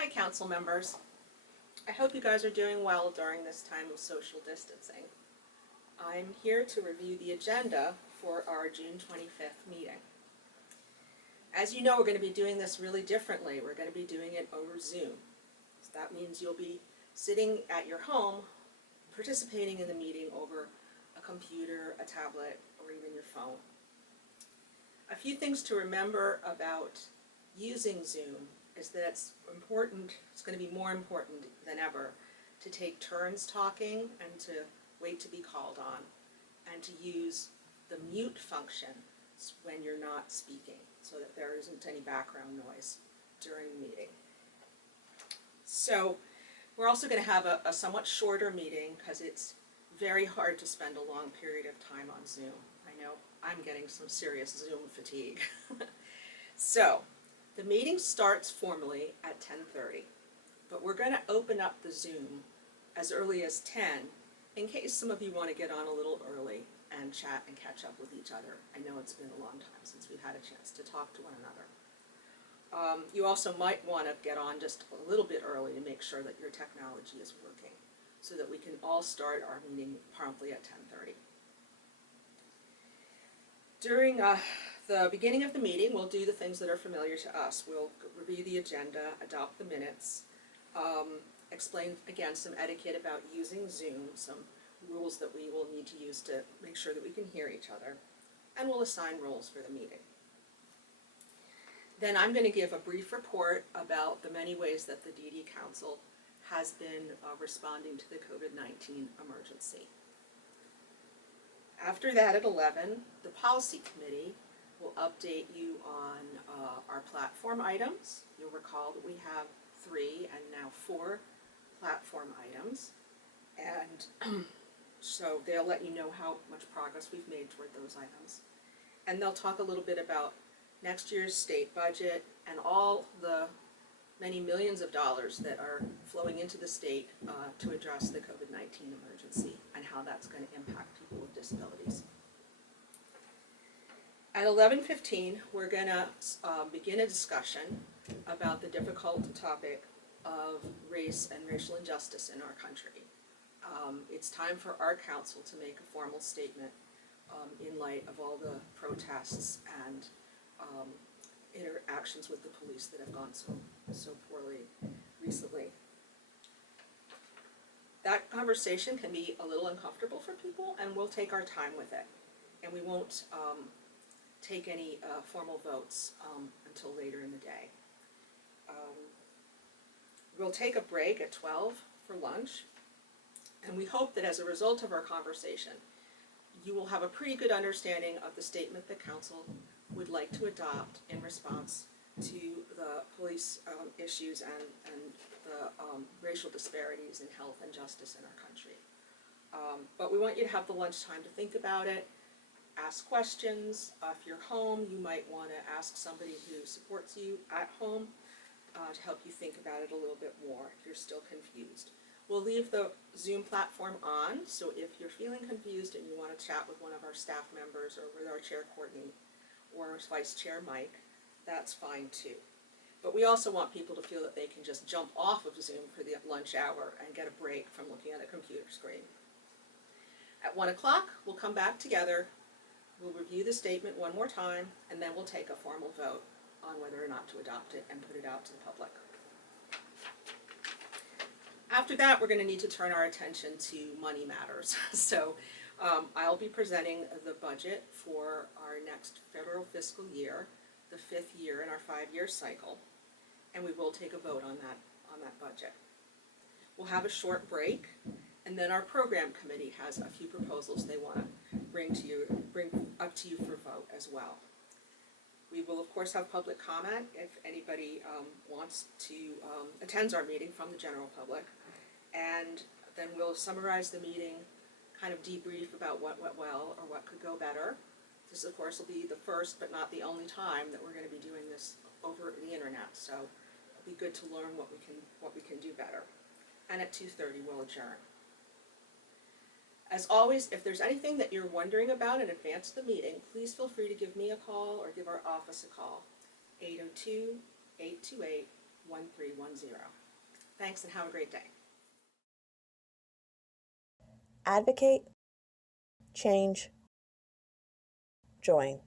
Hi, council members. I hope you guys are doing well during this time of social distancing. I'm here to review the agenda for our June 25th meeting. As you know, we're going to be doing this really differently. We're going to be doing it over Zoom. So that means you'll be sitting at your home, participating in the meeting over a computer, a tablet, or even your phone. A few things to remember about using Zoom is that it's going to be more important than ever to take turns talking and to wait to be called on, and to use the mute function when you're not speaking so that there isn't any background noise during the meeting. So we're also going to have a somewhat shorter meeting because it's very hard to spend a long period of time on Zoom. I know I'm getting some serious Zoom fatigue. So the meeting starts formally at 10:30, but we're going to open up the Zoom as early as 10 in case some of you want to get on a little early and chat and catch up with each other. I know it's been a long time since we've had a chance to talk to one another. You also might want to get on just a little bit early to make sure that your technology is working so that we can all start our meeting promptly at 10:30. During the beginning of the meeting, we'll do the things that are familiar to us. We'll review the agenda, adopt the minutes, explain again some etiquette about using Zoom, some rules that we will need to use to make sure that we can hear each other, and we'll assign roles for the meeting. Then I'm going to give a brief report about the many ways that the DD Council has been responding to the COVID-19 emergency. After that, at 11, the Policy Committee will update you on our platform items. You'll recall that we have 3 and now 4 platform items, and so they'll let you know how much progress we've made toward those items. And they'll talk a little bit about next year's state budget and all the many millions of dollars that are flowing into the state to address the COVID-19 emergency and how that's going to impact people with disabilities. At 11:15, we're going to begin a discussion about the difficult topic of race and racial injustice in our country. It's time for our council to make a formal statement in light of all the protests and interactions with the police that have gone so poorly recently. That conversation can be a little uncomfortable for people, and we'll take our time with it. And we won't take any formal votes until later in the day. We'll take a break at 12 for lunch, and we hope that as a result of our conversation, you will have a pretty good understanding of the statement the Council would like to adopt in response to the police issues and the racial disparities in health and justice in our country. But we want you to have the lunchtime to think about it, ask questions. If you're home, you might want to ask somebody who supports you at home to help you think about it a little bit more if you're still confused. We'll leave the Zoom platform on, so if you're feeling confused and you want to chat with one of our staff members or with our chair, Courtney, or Vice Chair Mike, that's fine too. But we also want people to feel that they can just jump off of Zoom for the lunch hour and get a break from looking at a computer screen. At 1 o'clock, we'll come back together, we'll review the statement one more time, and then we'll take a formal vote on whether or not to adopt it and put it out to the public. After that, we're going to need to turn our attention to money matters. So I'll be presenting the budget for our next federal fiscal year, the 5th year in our 5-year cycle, and we will take a vote on that budget. We'll have a short break, and then our program committee has a few proposals they want to bring up to you for vote as well. We will, of course, have public comment if anybody wants to attend our meeting from the general public, and then we'll summarize the meeting, kind of debrief about what went well or what could go better. This, of course, will be the first but not the only time that we're going to be doing this over the internet, so it'll be good to learn what we can do better. And at 2:30, we'll adjourn. As always, if there's anything that you're wondering about in advance of the meeting, please feel free to give me a call or give our office a call, 802-828-9300. Thanks and have a great day. Advocate, change, join.